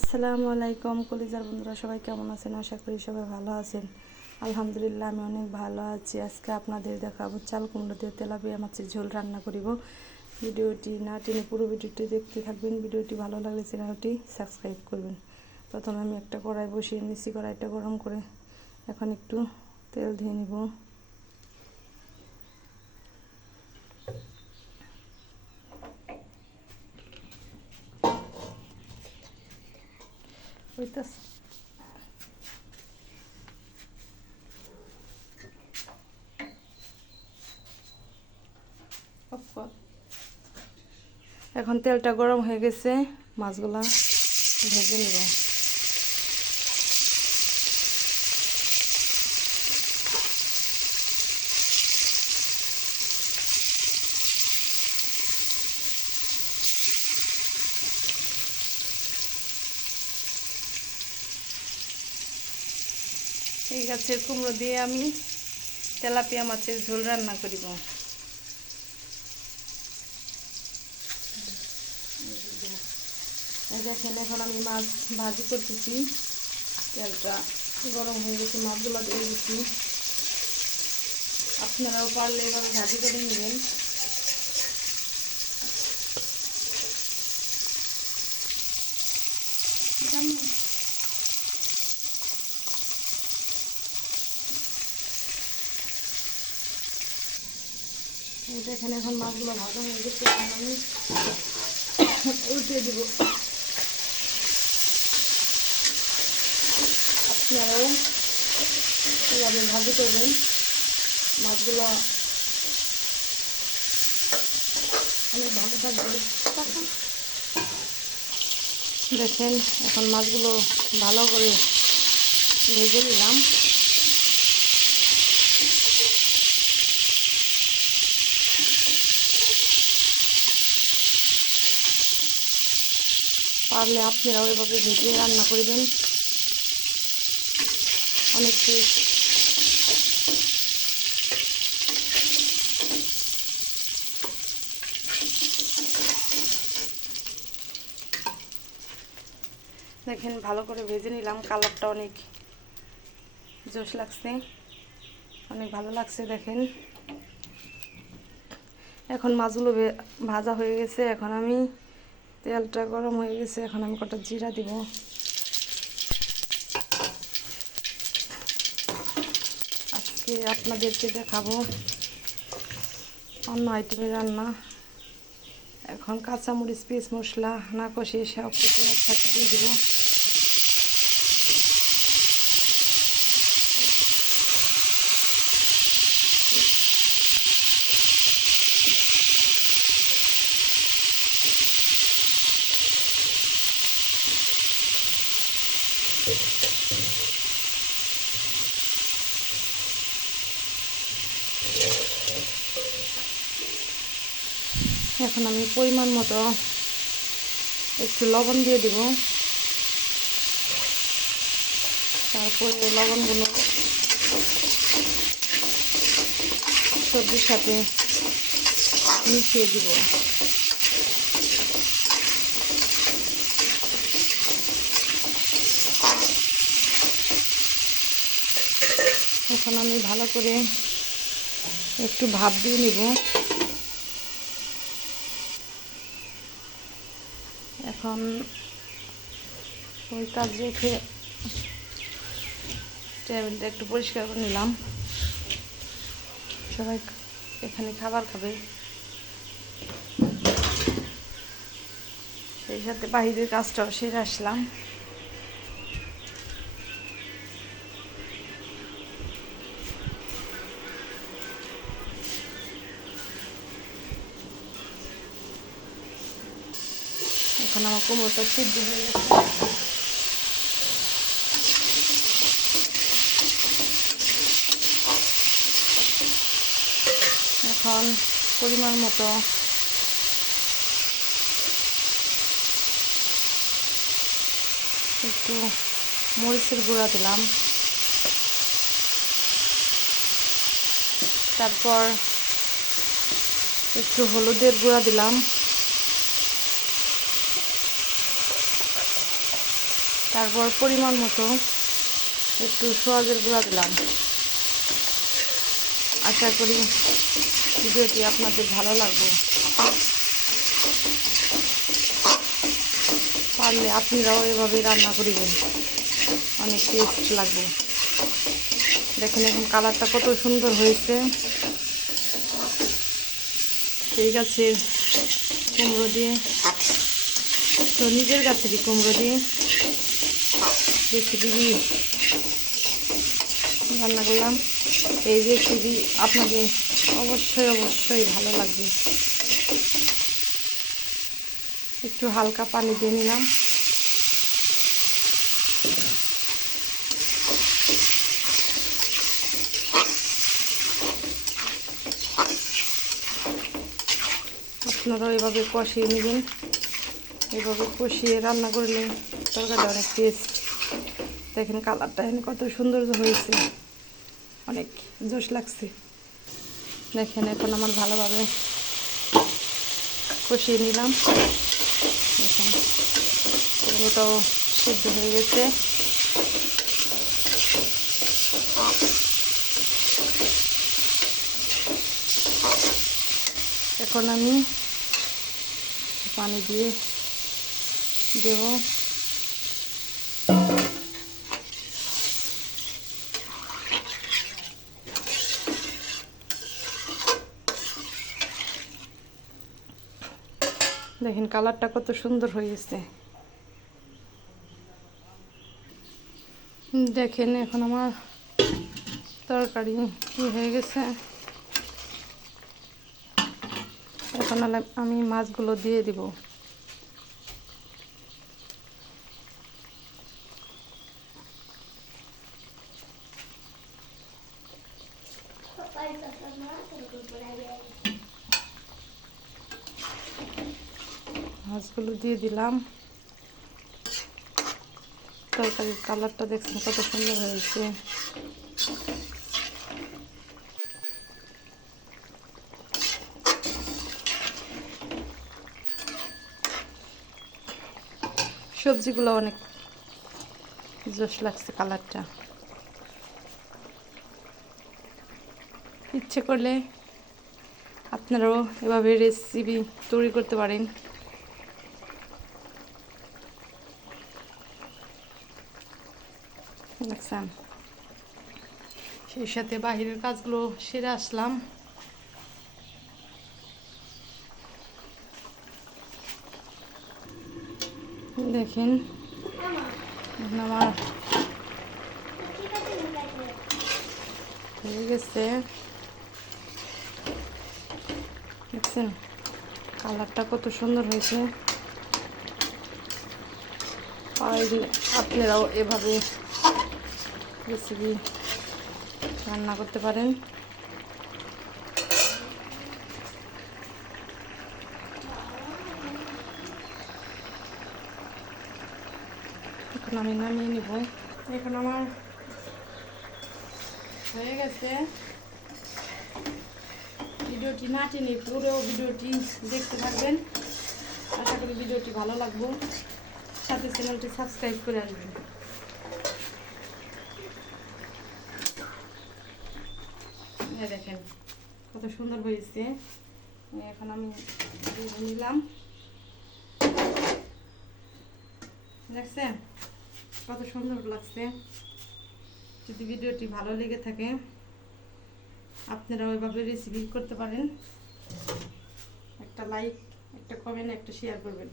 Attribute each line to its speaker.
Speaker 1: আসসালামু আলাইকুম, কলিজার বন্ধুরা সবাই কেমন আছেন? আশা করি সবাই ভালো আছেন। আলহামদুলিল্লাহ, আমি অনেক ভালো আছি। আজকে আপনাদের দেখাবো চাল কুমড়ো দিয়ে তেলাপিয়া মাছের ঝোল রান্না করিব। ভিডিওটি না টেনে পুরো ভিডিওটি দেখতে থাকবেন। ভিডিওটি ভালো লাগলে চ্যানেলটি সাবস্ক্রাইব করবেন। প্রথমে আমি একটা কড়াই বসিয়ে নিচ্ছি। কড়াইটা গরম করে এখন একটু তেল দিয়ে নিব। হইতাছে এখন তেলটা গরম হয়ে গেছে মাছগুলা ভেজে নিব। এই গাছের কুমড়ো দিয়ে আমি তেলাপিয়া মাছের ঝোল রান্না করিব। দেখেন, এখন আমি মাছ ভাজি করতেছি। তেলটা গরম হয়ে গেছে, মাছগুলো দিয়ে দিচ্ছি। আপনারাও পারলে এভাবে ভাজি করে নেবেন। এই দেখেন এখন মাছগুলো ভালো হয়ে গেছে, এখন আমি দিব। আপনারাও এভাবে ভাজি করবেন, মাছগুলো অনেক ভালো থাকবে দেখেন, এখন মাছগুলো ভালো করে ভেজে নিলাম। পারলে আপনারাও এভাবে ভেজে রান্না করবেন। অনেক টেস্ট দেখেন, ভালো করে ভেজে নিলাম। কালারটা অনেক জোশ লাগছে। অনেক ভালো লাগছে, দেখেন। এখন মাছগুলো ভাজা হয়ে গেছে। এখন আমি তেলটা গরম হয়ে গেছে, এখন আমি কটা জিরা দিব। আজকে আপনাদেরকে দেখাবো অন্য আইটেমের রান্না। এখন কাঁচামরিচ পিস মশলা না কষিয়ে সব কিছু একসাথে দিয়ে দেবো। এখন আমি পরিমাণ মতো একটু লবণ দিয়ে দেব। তারপরে লবণগুলো সবজির সাথে মিশিয়ে দিব। এখন আমি ভালো করে একটু ভাপ দিয়ে নিব। এখন ওই কাজ রেখে টেবিলটা একটু পরিষ্কার করে নিলাম। সবাই এখানে খাবার খাবে। সেই সাথে বাহিরের কাজটাও সেরে আসলাম। এখন আমার কোমরটা সিদ্ধ হয়ে গেছে। এখন পরিমাণ মতো একটু মরিচের গুঁড়া দিলাম। তারপর একটু হলুদের গুঁড়া দিলাম। তারপর পরিমাণ মতো একটু সোয়াজের গুঁড়া দিলাম। আশা করি ভিডিওটি আপনাদের ভালো লাগবে। পারলে আপনারাও এভাবে রান্না করিবেন। অনেক টেস্ট লাগবে। দেখেন এখন কালারটা কত সুন্দর হয়েছে। সেই গাছের কুমড়ো দিয়ে, তো নিজের গাছেরই কুমড়ো দিয়ে রেসিপি রান্না করলাম। এই রেসিপি আপনাদের অবশ্যই অবশ্যই ভালো লাগবে। একটু হালকা পানি দিয়ে নিলাম। আপনারাও এভাবে কষিয়ে নেবেন। এভাবে কষিয়ে রান্না করলে তরকারিটা অনেক টেস্ট দেখেন কালারটা এখানে কত সুন্দর হয়েছে। অনেক জোশ লাগছে। দেখেন, এখন আমার ভালোভাবে কষিয়ে নিলাম। দেখেন, পুরোটাও সিদ্ধ হয়ে গেছে। এখন আমি পানি দিয়ে দেব। দেখেন কালারটা কত সুন্দর হয়েছে। দেখেন এখন আমার তরকারি কি হয়ে গেছে। এখন আমি মাছগুলো দিয়ে দিব। মাছগুলো দিয়ে দিলাম। তরকারির কালারটা দেখছেন কত সুন্দর হয়েছে। সবজিগুলো অনেক জোশ লাগছে কালারটা। ইচ্ছে করলে আপনারাও এভাবে রেসিপি তৈরি করতে পারেন। দেখছেন সেই সাথে বাহিরের কাজগুলো সেরে আসলাম। দেখেন আমার হয়ে গেছে। দেখছেন, কালারটা কত সুন্দর হয়েছে। পারলে আপনারাও এভাবে রেসিপি রান্না করতে পারেন। এখন আমি নামিয়ে নিব। এখন আমার হয়ে গেছে। ভিডিওটি না টেনে পুরো ভিডিওটি দেখতে থাকবেন। আশা করি ভিডিওটি ভালো লাগবে। সাথে চ্যানেলটি সাবস্ক্রাইব করে আসবেন। এই দেখেন, কত সুন্দর হয়েছে। এখন আমি নিলাম। দেখছেন? কত সুন্দর লাগছে। যদি ভিডিওটি ভালো লেগে থাকে আপনারা ওইভাবে রেসিপি করতে পারেন। একটা লাইক একটা কমেন্ট একটা শেয়ার করবেন।